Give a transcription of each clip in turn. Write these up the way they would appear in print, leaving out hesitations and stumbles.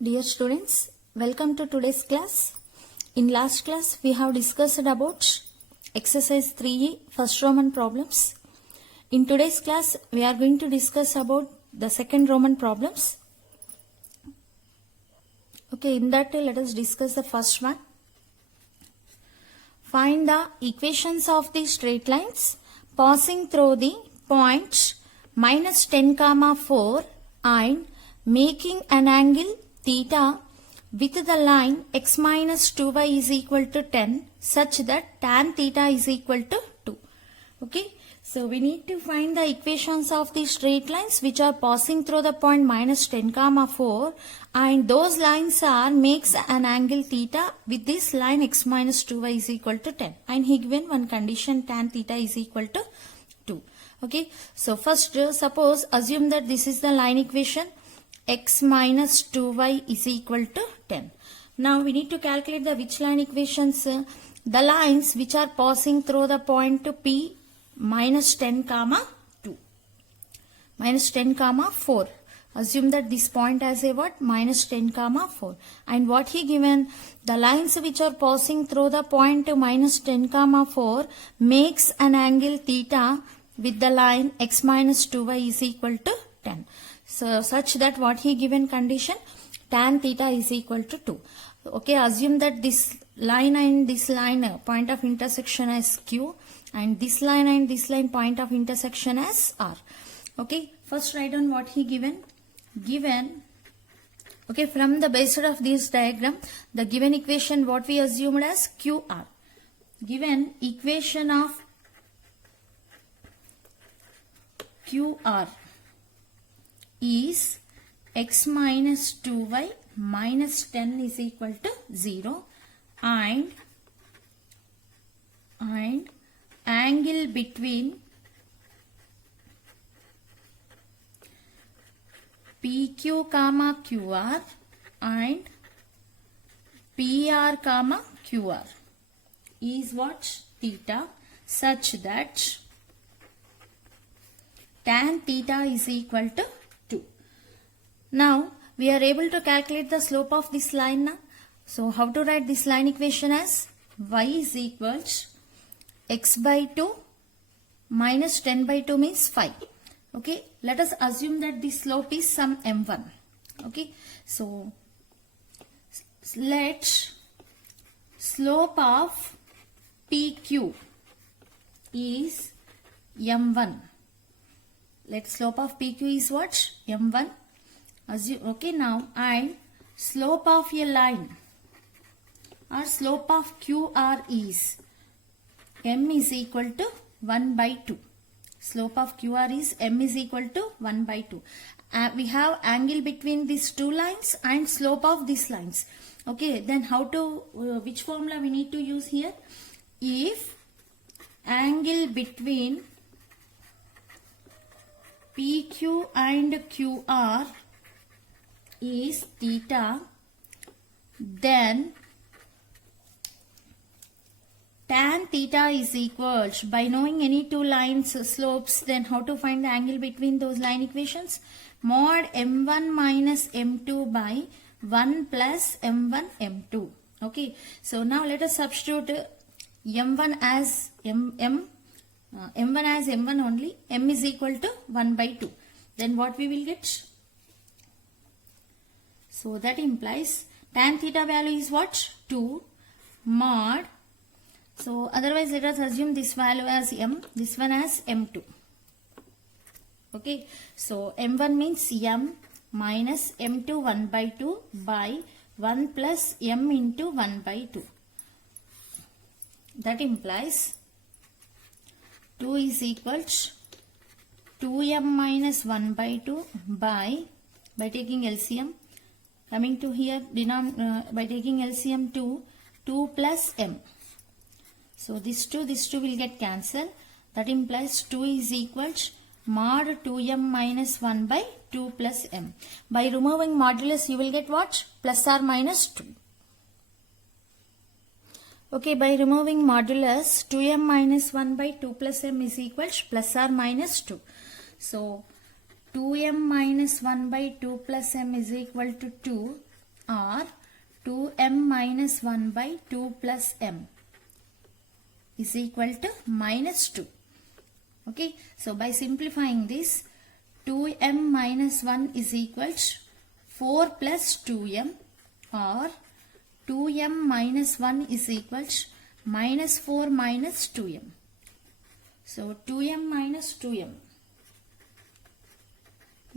Dear students, welcome to today's class. In last class, we have discussed about exercise 3E, first Roman problems. In today's class, we are going to discuss about the second Roman problems. Okay, in that let us discuss the first one. Find the equations of the straight lines passing through the points minus 10, 4 and making an angle theta with the line x minus 2y is equal to 10 such that tan theta is equal to 2. Okay, so we need to find the equations of the straight lines which are passing through the point minus 10, 4 and those lines are makes an angle theta with this line x minus 2y is equal to 10 and he given one condition tan theta is equal to 2. Okay, so first suppose assume that this is the line equation x minus 2y is equal to 10. Now we need to calculate the which line equations? The lines which are passing through the point P minus 10, 2. Minus 10, 4. Assume that this point has a what? Minus 10, 4. And what he given? The lines which are passing through the point minus 10, 4 makes an angle theta with the line x minus 2y is equal to 10. So such that what he given condition? Tan theta is equal to 2. Okay, assume that this line and this line point of intersection as Q and this line and this line point of intersection as R. Okay, first write down what he given. Okay, from the basis of this diagram, the given equation what we assumed as QR. Given equation of QR is x minus 2y minus 10 is equal to 0 and angle between PQ comma QR and PR comma QR is what? Theta such that tan theta is equal to 2. Now we are able to calculate the slope of this line now. So how to write this line equation as y is equal to x by 2 minus 10 by 2 means 5. Okay, let us assume that the slope is some m1. Okay, so let slope of PQ is m1. Let slope of PQ is what? m1. Assume, okay, now and slope of a line or slope of QR is m is equal to 1 by 2. Slope of QR is m is equal to 1 by 2. We have angle between these two lines and slope of these lines. Okay, then how to, which formula we need to use here? If angle between PQ and QR is theta, then tan theta is equal to, by knowing any two lines slopes, then how to find the angle between those line equations? Mod m1 minus m2 by 1 plus m1 m2. Okay, so now let us substitute m1 as m1 as m1 only, m is equal to 1 by 2. Then what we will get? So that implies tan theta value is what? 2 mod. So otherwise let us assume this value as m, this one as m2. Okay, so m1 means m minus m2 1 by 2 by 1 plus m into 1 by 2. That implies 2 is equal to 2m minus 1 by 2 by taking LCM. Coming to here, by taking LCM 2 plus m. So this 2 will get cancelled. That implies 2 is equal to mod 2m minus 1 by 2 plus m. By removing modulus, you will get what? Plus or minus 2. Okay, by removing modulus, 2m minus 1 by 2 plus m is equal to plus or minus 2. So 2m minus 1 by 2 plus m is equal to 2 or 2m minus 1 by 2 plus m is equal to minus 2. Okay, so by simplifying this, 2m minus 1 is equal to 4 plus 2m, or 2m minus 1 is equal to minus 4 minus 2m. So 2m minus 2m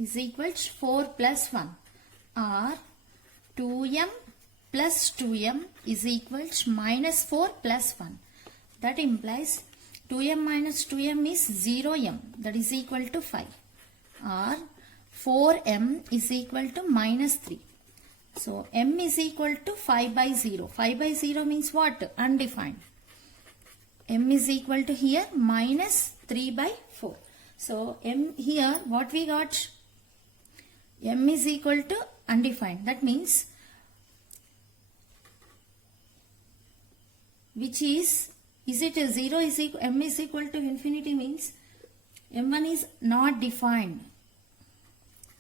is equal to 4 plus 1, or 2m plus 2m is equal to minus 4 plus 1. That implies 2m minus 2m is 0m, that is equal to 5, or 4m is equal to minus 3. So m is equal to 5 by 0. 5 by 0 means what? Undefined. M is equal to here minus 3 by 4. So m here what we got? M is equal to undefined. That means which is it a 0 is equal, m is equal to infinity means m1 is not defined.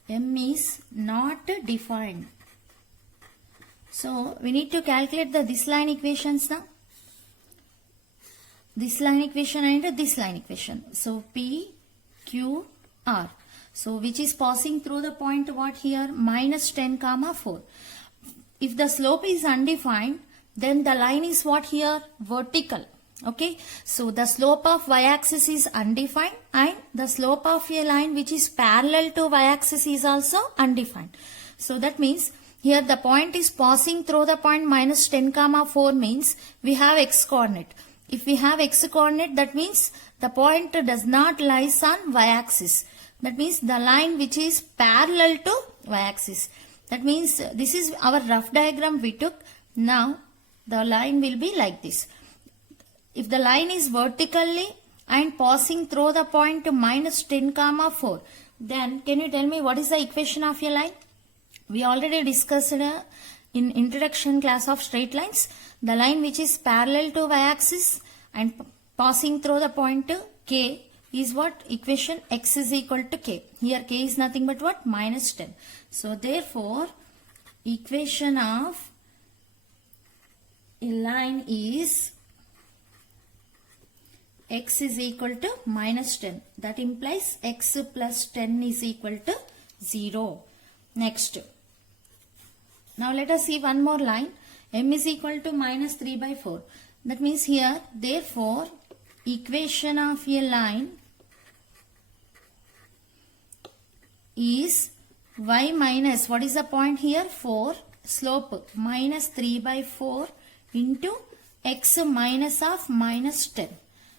M is not defined. So we need to calculate this line equations now. This line equation and this line equation. So P, Q, R. So which is passing through the point what here? Minus 10 comma 4. If the slope is undefined, then the line is what here? Vertical. Okay. So the slope of y-axis is undefined and the slope of a line which is parallel to y-axis is also undefined. So that means here the point is passing through the point minus 10 comma 4 means we have x coordinate. If we have x coordinate, that means the point does not lies on y-axis. That means the line which is parallel to y-axis. That means this is our rough diagram we took. Now the line will be like this. If the line is vertically and passing through the point minus 10 comma 4, then can you tell me what is the equation of a line? We already discussed in introduction class of straight lines. The line which is parallel to y-axis and passing through the point K is what? Equation x is equal to K. Here K is nothing but what? Minus 10. So therefore, equation of a line is x is equal to minus 10. That implies x plus 10 is equal to 0. Next. Now let us see one more line. M is equal to minus 3 by 4. That means here, therefore, equation of a line is y minus, what is the point here? 4, slope minus 3 by 4 into x minus of minus 10.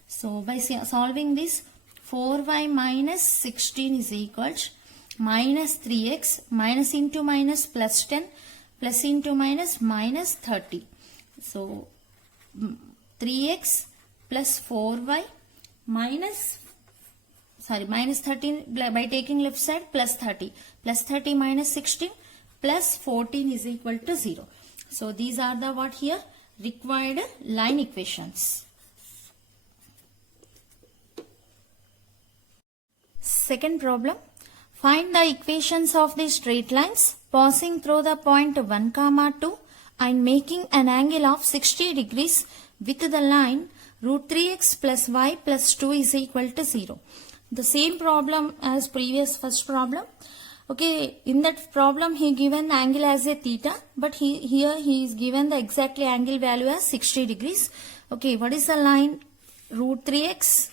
So by solving this, 4y minus 16 is equal to minus 3x, minus into minus plus 10, plus into minus minus 30. So 3x plus 4y minus 13 by taking left side plus 30. Plus 30 minus 16 plus 14 is equal to 0. So these are the what here? Required line equations. Second problem. Find the equations of the straight lines passing through the point 1 comma 2 and making an angle of 60 degrees with the line root 3x plus y plus 2 is equal to 0. The same problem as previous first problem. Okay, in that problem he given angle as a theta, but here he is given the exactly angle value as 60 degrees. Okay, what is the line? Root 3x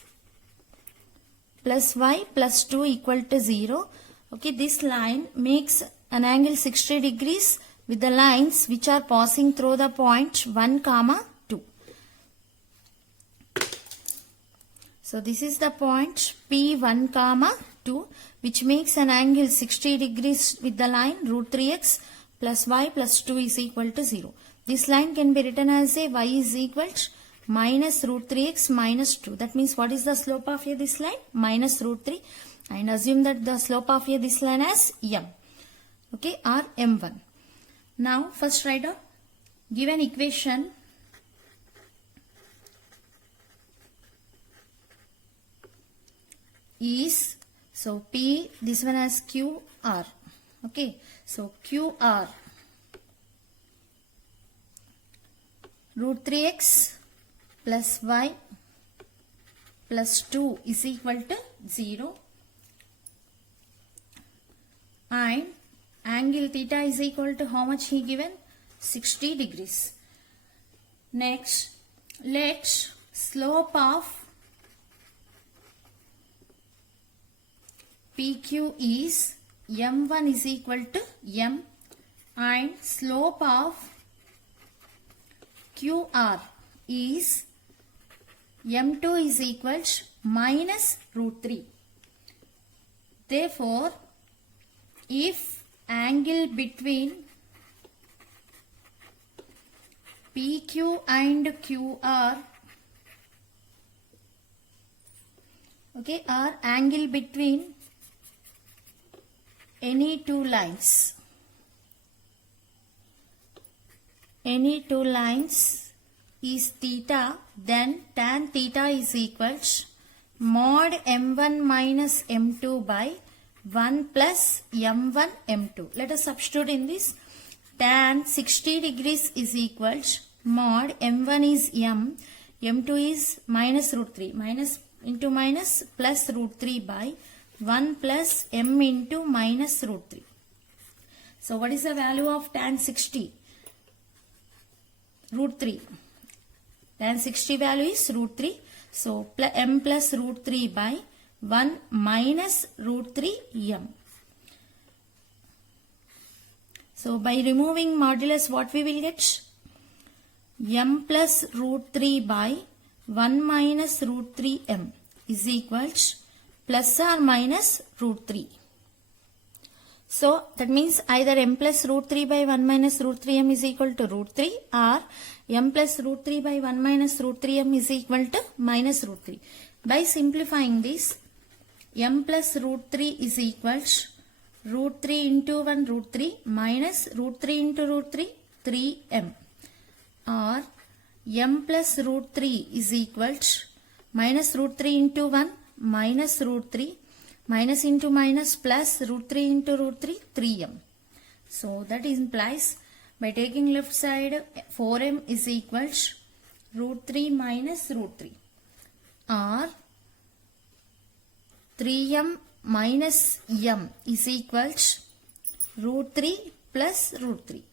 plus y plus 2 equal to 0. Okay, this line makes an angle 60 degrees with the lines which are passing through the point 1 comma 2. So this is the point P1 comma 2 which makes an angle 60 degrees with the line root 3x plus y plus 2 is equal to 0. This line can be written as a y is equal to minus root 3x minus 2. That means what is the slope of this line? Minus root 3. And assume that the slope of this line as m. Okay, or m1. Now first write down given equation is, so P, this one as QR. Okay, so QR root 3x plus y plus 2 is equal to 0 and angle theta is equal to how much he given? 60 degrees. Next, let slope of PQ is M1 is equal to M and slope of QR is M2 is equal to minus root 3. Therefore, if angle between PQ and QR, okay, or angle between any two lines is theta, then tan theta is equal to mod M1 minus M2 by 1 plus M1 M2. Let us substitute in this. Tan 60 degrees is equal to mod M1 is M, M2 is minus root 3, minus into minus plus root 3 by 1 plus M into minus root 3. So what is the value of tan 60? Root 3. Tan 60 value is root 3. So M plus root 3 by 1 minus root 3 M. So by removing modulus, what we will get? M plus root 3 by 1 minus root 3 M is equal to plus or minus root 3. So that means either M plus root 3 by 1 minus root 3 M is equal to root 3 or M plus root 3 by 1 minus root 3 M is equal to minus root 3. By simplifying this, M plus root 3 is equal to root 3 into 1 root 3 minus root 3 into root 3 3M, or M plus root 3 is equal to minus root 3 into 1 minus root 3 minus into minus plus root 3 into root 3 3M. So that implies by taking left side 4M is equal to root 3 minus root 3, or 3M minus M is equal to root 3 plus root 3.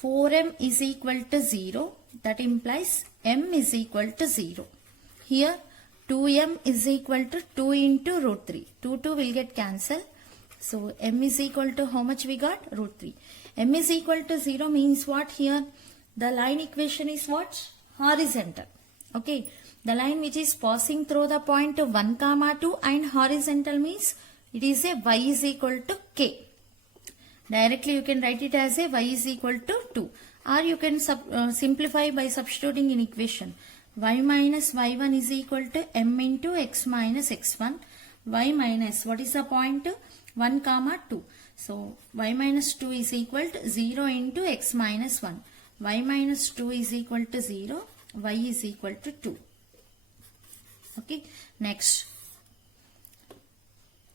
4M is equal to 0. That implies M is equal to 0. Here 2M is equal to 2 into root 3. 2 will get cancelled. So M is equal to how much we got? Root 3. M is equal to 0 means what here? The line equation is what? Horizontal. Okay. The line which is passing through the point 1, 2 and horizontal means it is a y is equal to k. Directly you can write it as a y is equal to 2. Or you can simplify by substituting in equation. Y minus y1 is equal to m into x minus x1. Y minus, what is the point? 1, 2. So y minus 2 is equal to 0 into x minus 1. Y minus 2 is equal to 0. Y is equal to 2. Okay. Next.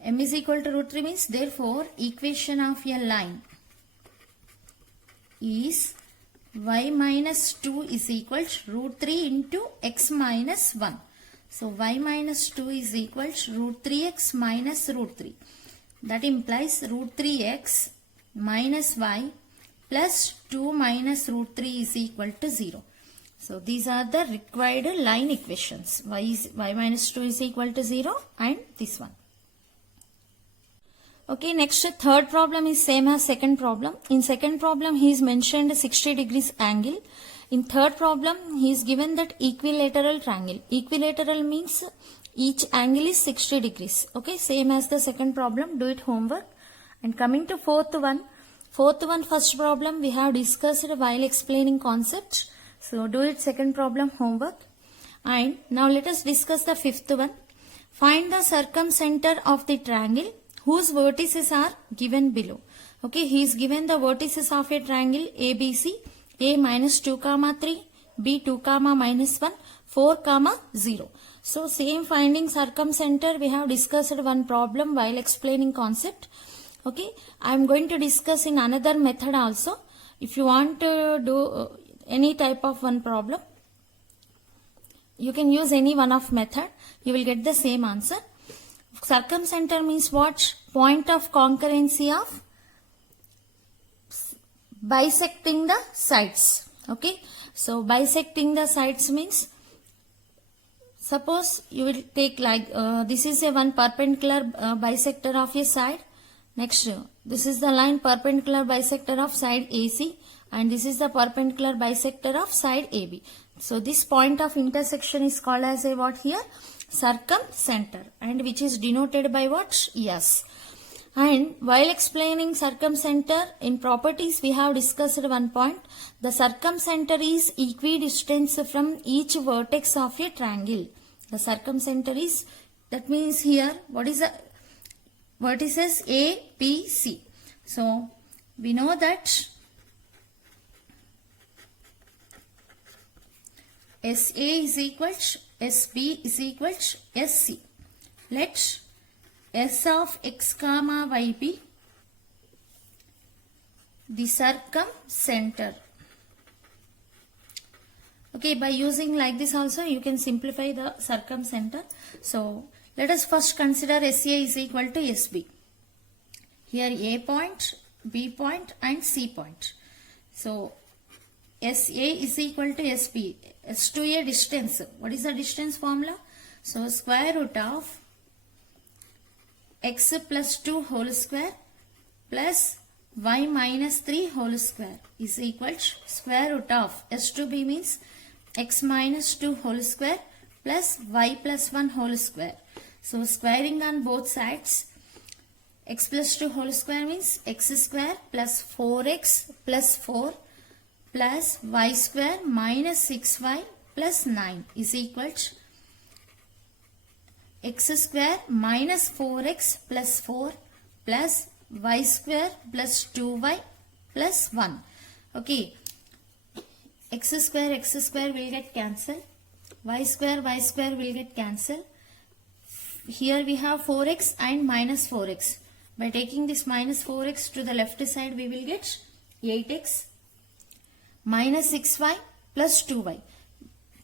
M is equal to root 3 means therefore equation of a line is y minus 2 is equal to root 3 into x minus 1. So y minus 2 is equal to root 3x minus root 3. That implies root 3x minus y plus 2 minus root 3 is equal to 0. So these are the required line equations. Y minus 2 is equal to 0 and this one. Okay, next third problem is same as second problem. In second problem he is mentioned 60 degrees angle. In third problem he is given that equilateral triangle. Equilateral means each angle is 60 degrees. Okay, same as the second problem. Do it homework. And coming to fourth one, first problem we have discussed while explaining concept. So do it second problem homework. And now let us discuss the fifth one. Find the circumcenter of the triangle whose vertices are given below. Okay, he is given the vertices of a triangle ABC, A minus 2, 3, B 2, minus 1, 4, 0. So same finding circumcenter we have discussed one problem while explaining concept. Okay, I am going to discuss in another method also. If you want to do any type of one problem. You can use any one of method. You will get the same answer. Circumcenter means what? Point of concurrency of bisecting the sides. Okay. So bisecting the sides means, suppose you will take like this is a one perpendicular bisector of a side. Next, this is the line perpendicular bisector of side AC, and this is the perpendicular bisector of side AB. So this point of intersection is called as a what here? Circumcenter, and which is denoted by what? S. And while explaining circumcenter in properties, we have discussed one point. The circumcenter is equidistant from each vertex of a triangle. The circumcenter is, that means here, what is the vertices? A, B, C. So we know that SA is equal to SB is equal to SC. Let S of x comma y be the circumcenter. Okay, by using like this also you can simplify the circumcenter. So let us first consider SA is equal to SB. Here A point, B point and C point. So SA is equal to SB. S to a distance. What is the distance formula? So square root of x plus 2 whole square plus y minus 3 whole square is equal to square root of S to B means x minus 2 whole square plus y plus 1 whole square. So squaring on both sides, x plus 2 whole square means x square plus 4x plus 4 plus y square minus 6y plus 9 is equal to x square minus 4x plus 4 plus y square plus 2y plus 1. Okay, x square will get cancelled, y square will get cancelled. Here we have 4x and minus 4x. By taking this minus 4x to the left side, we will get 8x minus 6y plus 2y.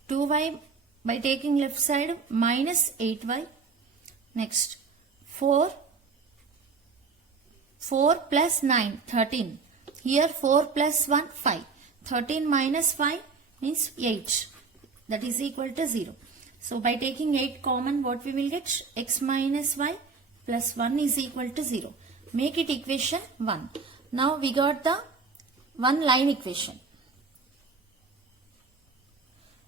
2y by taking left side minus 8y. Next 4 plus 9 13. Here 4 plus 1 5. 13 minus 5 means 8. That is equal to 0. So by taking 8 common, what we will get? X minus y plus 1 is equal to 0. Make it equation 1. Now we got the one line equation.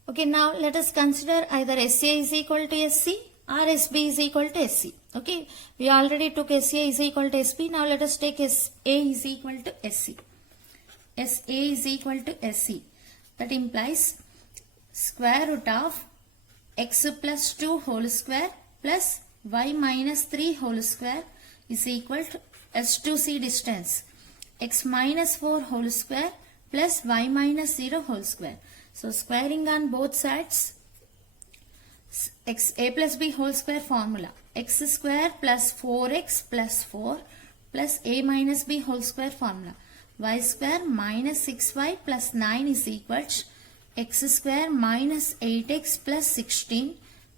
Okay, now let us consider either SA is equal to SC or SB is equal to SC. Okay, we already took SA is equal to SB. Now let us take SA is equal to SC. SA is equal to SC. That implies square root of x plus 2 whole square plus y minus 3 whole square is equal to S to C distance, x minus 4 whole square plus y minus 0 whole square. So squaring on both sides, a plus b whole square formula, x square plus 4x plus 4 plus a minus b whole square formula, y square minus 6y plus 9 is equal to x square minus 8x plus 16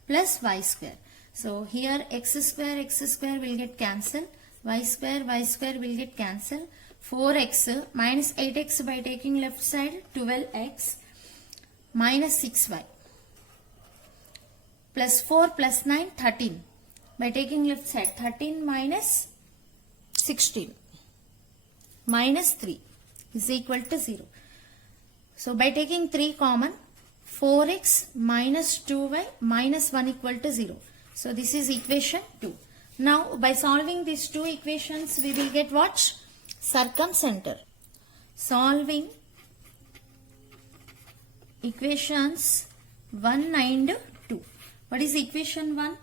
plus y square. So here x square will get cancelled, y square will get cancelled. 4x minus 8x by taking left side 12x minus 6y plus 4 plus 9 13 by taking left side 13 minus 16 minus 3 is equal to 0. So by taking 3 common, 4x minus 2y minus 1 equal to 0. So this is equation 2. Now by solving these two equations, we will get what? Circumcenter. Solving equations 1 and 2. What is equation 1?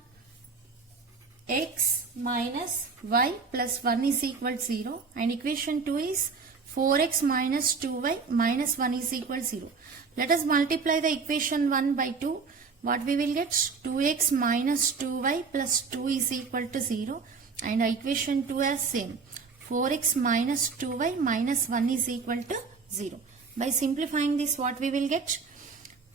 X minus y plus 1 is equal to 0, and equation 2 is 4x minus 2y minus 1 is equal to 0. Let us multiply the equation 1 by 2. What we will get? 2x minus 2y plus 2 is equal to 0, and equation 2 as same. 4x minus 2y minus 1 is equal to 0. By simplifying this, what we will get?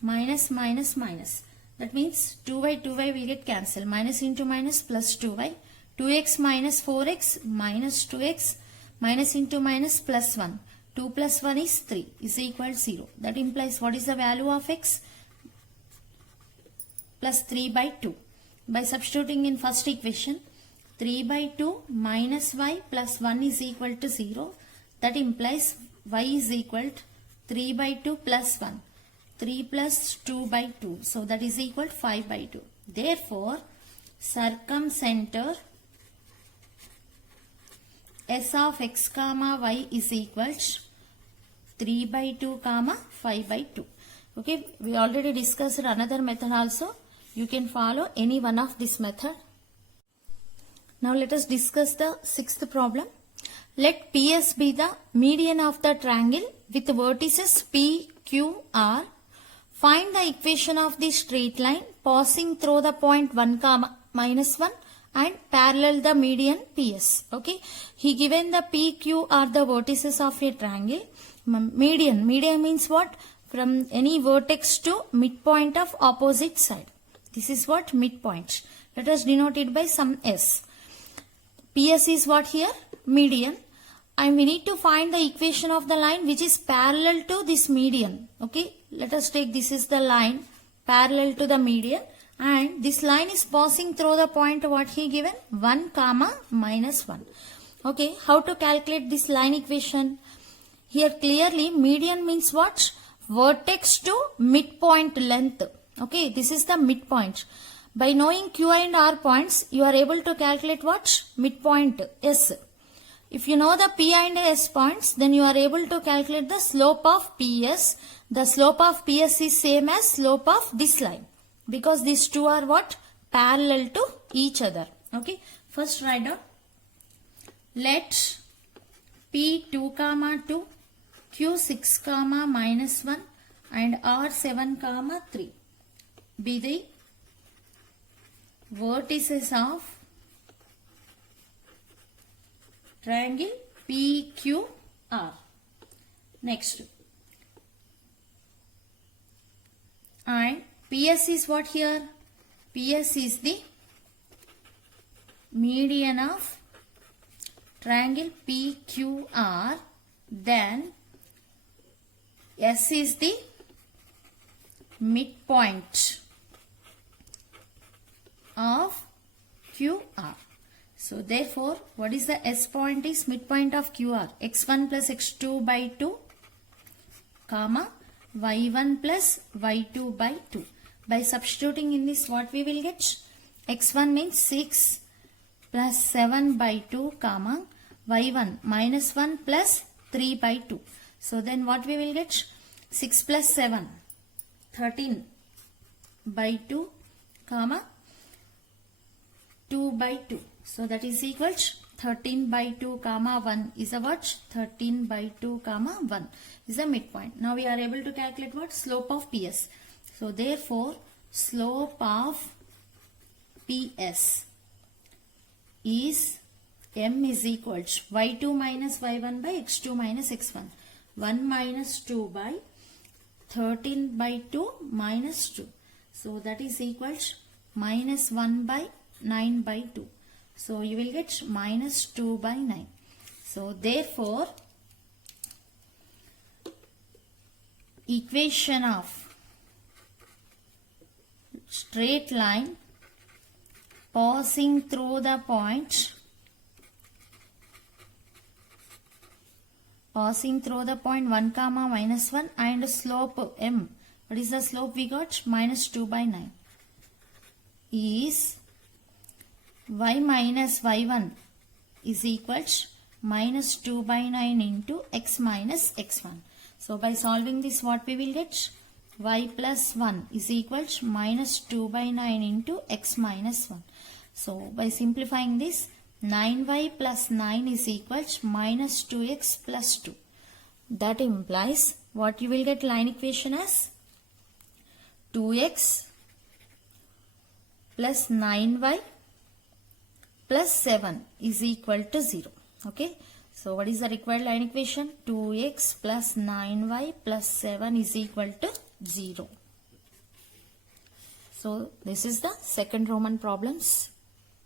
Minus minus minus. That means 2y will get cancelled. Minus into minus plus 2y. 2x minus 4x minus 2x. Minus into minus plus 1. 2 plus 1 is 3 is equal to 0. That implies what is the value of x? Plus 3 by 2. By substituting in first equation, 3 by 2 minus y plus 1 is equal to 0. That implies y is equal to 3 by 2 plus 1. 3 plus 2 by 2. So that is equal to 5 by 2. Therefore, circumcenter S of x comma y is equal to 3 by 2 comma 5 by 2. Okay, we already discussed another method also. You can follow any one of this method. Now let us discuss the sixth problem. Let PS be the median of the triangle with vertices P, Q, R. Find the equation of the straight line passing through the point 1 comma minus 1 and parallel the median PS. Okay, he given the P, Q are the vertices of a triangle. Median means what? From any vertex to midpoint of opposite side. This is what? Midpoint. Let us denote it by some S. PS is what here? Median. And we need to find the equation of the line which is parallel to this median. Okay, let us take this is the line parallel to the median, and this line is passing through the point what he given? 1 comma minus 1. Okay, how to calculate this line equation? Here clearly median means what? Vertex to midpoint length. Okay, this is the midpoint. By knowing Q and R points, you are able to calculate what? Midpoint S. If you know the P and S points, then you are able to calculate the slope of PS. The slope of PS is same as slope of this line, because these two are what? Parallel to each other. Okay, first write down. Let P2 comma 2, Q6 comma minus 1 and R7 comma 3 be the vertices of triangle PQR. Next, and PS is what here? PS is the median of triangle PQR. Then S is the midpoint of QR. So therefore, what is the S point is midpoint of QR? X1 plus X2 by 2, comma, Y1 plus Y2 by 2. By substituting in this, what we will get? X1 means 6 plus 7 by 2, comma, Y1 minus 1 plus 3 by 2. So then what we will get? 6 plus 7, 13 by 2, comma, 2 by 2. So that is equal to 13 by 2 comma 1 is a what? 13 by 2 comma 1 is a midpoint. Now we are able to calculate what? Slope of PS. So therefore, slope of PS is M is equal to Y2 minus Y1 by X2 minus X1. 1 minus 2 by 13 by 2 minus 2. So that is equal to minus 1 by 9 by 2. So you will get minus 2 by 9. So therefore, equation of straight line passing through the point 1 comma minus 1 and slope M. What is the slope we got? Minus 2 by 9 is y minus y1 is equal to minus 2 by 9 into x minus x1. So by solving this, what we will get? Y plus 1 is equal to minus 2 by 9 into x minus 1. So by simplifying this, 9y plus 9 is equal to minus 2x plus 2. That implies what you will get line equation as 2x plus 9y plus 7 is equal to 0. Okay. So what is the required line equation? 2x plus 9y plus 7 is equal to 0. So this is the second Roman problems.